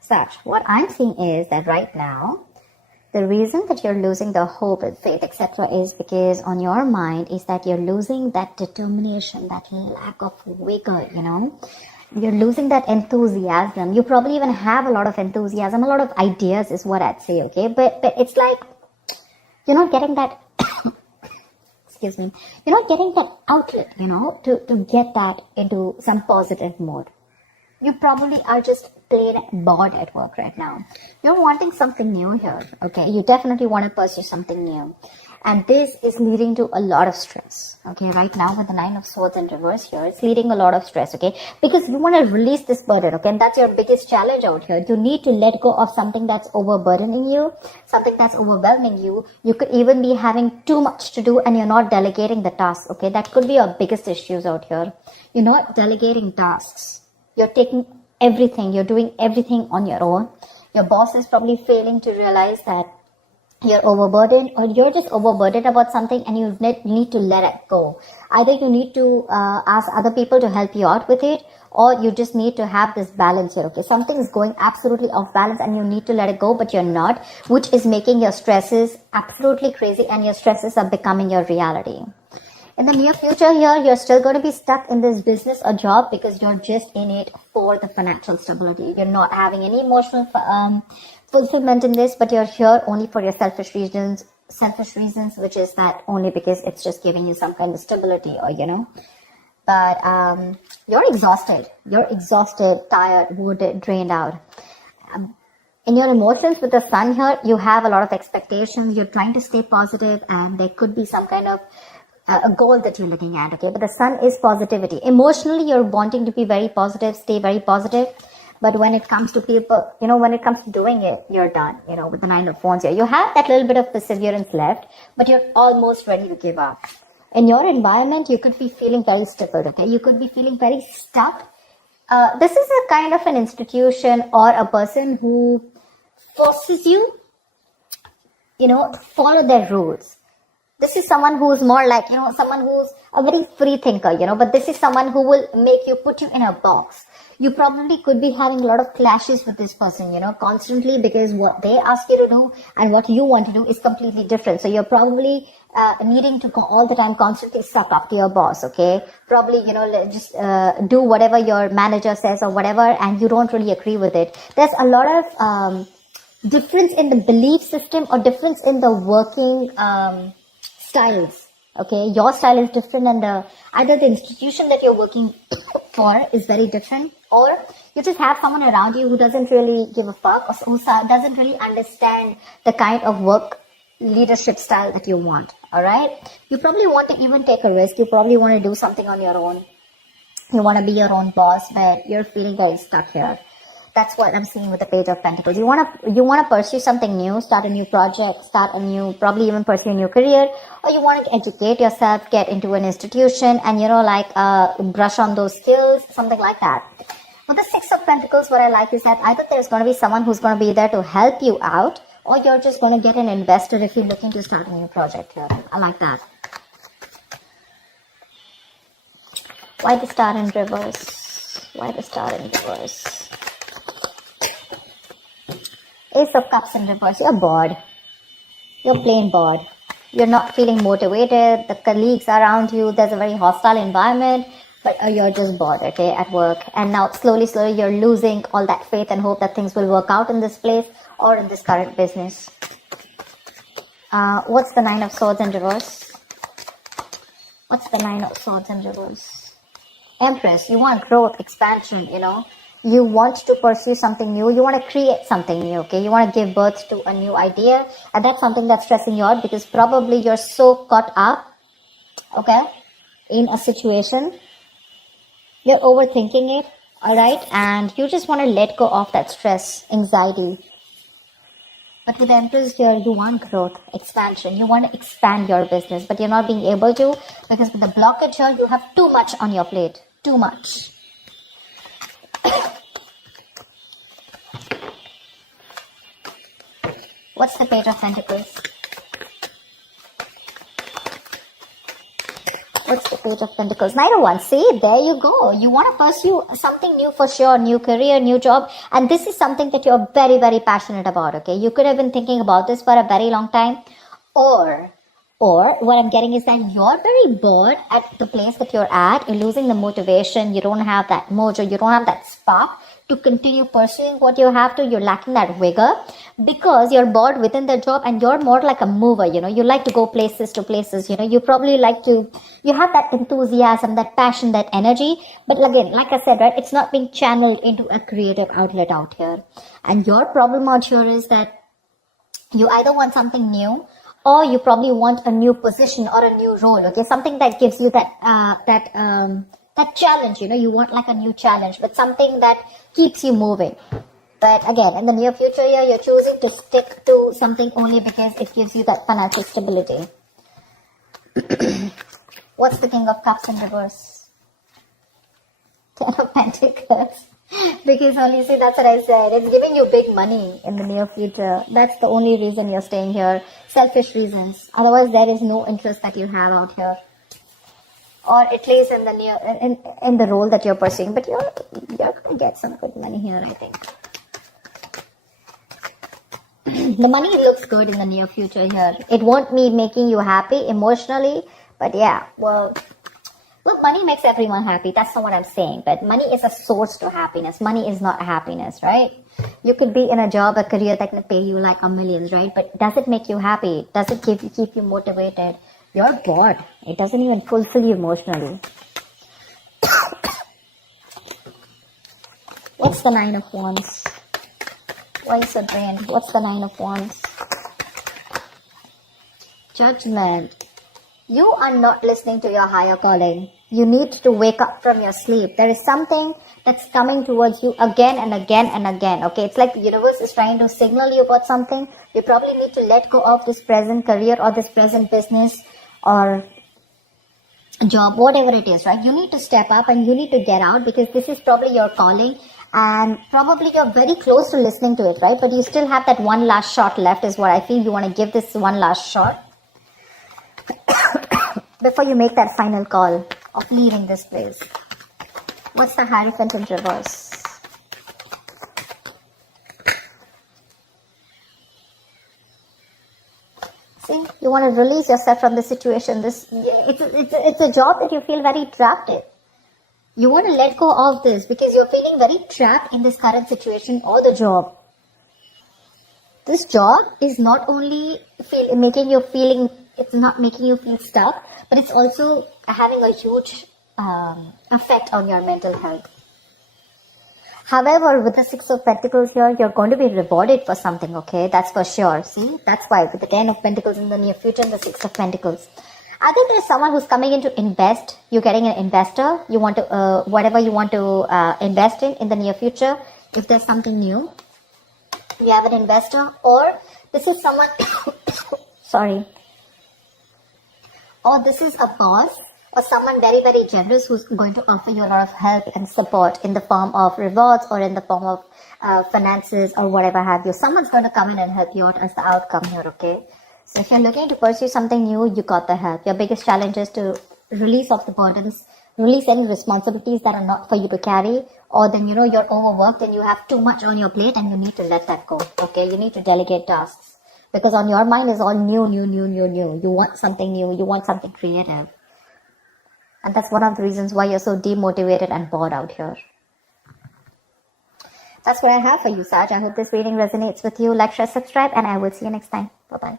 Sag, what I'm seeing is that right now, the reason that you're losing the hope and faith, etc., is because on your mind is that you're losing that determination, that lack of vigor, You're losing that enthusiasm. You probably even have a lot of enthusiasm, a lot of ideas is what I'd say, okay? But it's like you're not getting that, excuse me, you're not getting that outlet, to get that into some positive mode. You probably are just plain bored at work right now. You're wanting something new here, okay? You definitely want to pursue something new. And this is leading to a lot of stress, okay? Right now with the 9 of Swords in reverse here, it's leading a lot of stress, okay? Because you want to release this burden, okay? And that's your biggest challenge out here. You need to let go of something that's overburdening you, something that's overwhelming you. You could even be having too much to do and you're not delegating the tasks, okay? That could be your biggest issues out here. You're not delegating tasks. You're taking everything. You're doing everything on your own. Your boss is probably failing to realize that you're overburdened, or you're just overburdened about something and you need to let it go. Either you need to ask other people to help you out with it, or you just need to have this balance here, okay? Something is going absolutely off balance and you need to let it go, but you're not, which is making your stresses absolutely crazy and your stresses are becoming your reality. In the near future here, you're still going to be stuck in this business or job because you're just in it for the financial stability. You're not having any emotional fulfillment in this, but you're here only for your selfish reasons, which is that only because it's just giving you some kind of stability, or but you're exhausted, tired, wounded, drained out. In your emotions with the sun here, you have a lot of expectations. You're trying to stay positive, and there could be some kind of a goal that you're looking at, okay? But the sun is positivity. Emotionally, you're wanting to be very positive, stay very positive. But when it comes to people, when it comes to doing it, you're done, with the 9 of Wands here. You have that little bit of perseverance left, but you're almost ready to give up. In your environment, you could be feeling very stifled, okay? You could be feeling very stuck. This is a kind of an institution or a person who forces you, to follow their rules. This is someone who's more like, someone who's a very free thinker, but this is someone who will put you in a box. You probably could be having a lot of clashes with this person, constantly, because what they ask you to do and what you want to do is completely different. So you're probably needing to all the time constantly suck up to your boss, okay? Probably, just do whatever your manager says or whatever, and you don't really agree with it. There's a lot of difference in the belief system or difference in the working styles, okay? Your style is different, and either the institution that you're working for is very different, or you just have someone around you who doesn't really give a fuck, or who doesn't really understand the kind of work leadership style that you want, all right? You probably want to even take a risk. You probably want to do something on your own. You want to be your own boss, but you're feeling very stuck here. That's what I'm seeing with the Page of Pentacles. You want to pursue something new, start a new project, probably even pursue a new career, or you want to educate yourself, get into an institution, and brush on those skills, something like that. With the 6 of Pentacles, what I like is that either there's going to be someone who's going to be there to help you out, or you're just going to get an investor if you're looking to start a new project here. I like that. Why the Star in reverse? Why the Star in reverse? Ace of Cups in reverse. You're bored. You're plain bored. You're not feeling motivated. The colleagues around you, there's a very hostile environment, but you're just bored, okay, at work. And now slowly, you're losing all that faith and hope that things will work out in this place or in this current business. What's the 9 of Swords in reverse? What's the 9 of Swords in reverse? Empress, you want growth, expansion, You want to pursue something new. You want to create something new, okay? You want to give birth to a new idea. And that's something that's stressing you out because probably you're so caught up, okay, in a situation. You're overthinking it, all right? And you just want to let go of that stress, anxiety. But with the Empress here, you want growth, expansion. You want to expand your business, but you're not being able to because with the blockage here, you have too much on your plate. Too much. What's the Page of Pentacles? What's the Page of Pentacles? Knight of Wands. See, there you go. You want to pursue something new for sure. New career, new job. And this is something that you're very, very passionate about, okay? You could have been thinking about this for a very long time. Or what I'm getting is that you're very bored at the place that you're at. You're losing the motivation. You don't have that mojo. You don't have that spark to continue pursuing what you have to. You're lacking that vigor because you're bored within the job, and you're more like a mover. You like to go places to places. You probably you have that enthusiasm, that passion, that energy. But again, like I said, right, it's not being channeled into a creative outlet out here. And your problem out here is that you either want something new, or you probably want a new position or a new role, okay? Something that gives you that challenge, you want like a new challenge, but something that keeps you moving. But again, in the near future here, you're choosing to stick to something only because it gives you that financial stability. What's the King of Cups in reverse? Ten of Pentacles. Because only, see, that's what I said. It's giving you big money in the near future. That's the only reason you're staying here. Selfish reasons. Otherwise, there is no interest that you have out here. Or at least in the in the role that you're pursuing. But you're gonna get some good money here, I think. The money looks good in the near future here. It won't be making you happy emotionally, but yeah, well, look, money makes everyone happy. That's not what I'm saying. But money is a source to happiness. Money is not happiness, right? You could be in a job, a career that can pay you like millions, right? But does it make you happy? Does it keep you motivated? You're bored. It doesn't even fulfill you emotionally. What's the Nine of Wands? Why is it drained? What's the Nine of Wands? Judgment. You are not listening to your higher calling. You need to wake up from your sleep. There is something that's coming towards you again and again and again. Okay, it's like the universe is trying to signal you about something. You probably need to let go of this present career or this present business or job, whatever it is, right? You need to step up and you need to get out because this is probably your calling. And probably you're very close to listening to it, right? But you still have that one last shot left is what I feel. You want to give this one last shot before you make that final call of leaving this place. What's the Hierophant in reverse? See, you want to release yourself from the situation. It's a job that you feel very trapped in. You want to let go of this because you're feeling very trapped in this current situation or the job. This job is not only making you feel stuck, but it's also having a huge effect on your mental health. However, with the Six of Pentacles here, you're going to be rewarded for something, okay? That's for sure. See, that's why with the Ten of Pentacles in the near future and the Six of Pentacles. I think there's someone who's coming in to invest. You're getting an investor. You want to, whatever you want to invest in the near future. If there's something new, you have an investor. Or this is someone, sorry. Or this is a boss or someone very, very generous who's going to offer you a lot of help and support in the form of rewards or in the form of finances or whatever have you. Someone's going to come in and help you out as the outcome here, okay? So if you're looking to pursue something new, you got the help. Your biggest challenge is to release off the burdens, release any responsibilities that are not for you to carry, or then, you're overworked and you have too much on your plate and you need to let that go, okay? You need to delegate tasks because on your mind is all new. You want something new. You want something creative. And that's one of the reasons why you're so demotivated and bored out here. That's what I have for you, Sag. I hope this reading resonates with you. Like, share, subscribe, and I will see you next time. Bye-bye.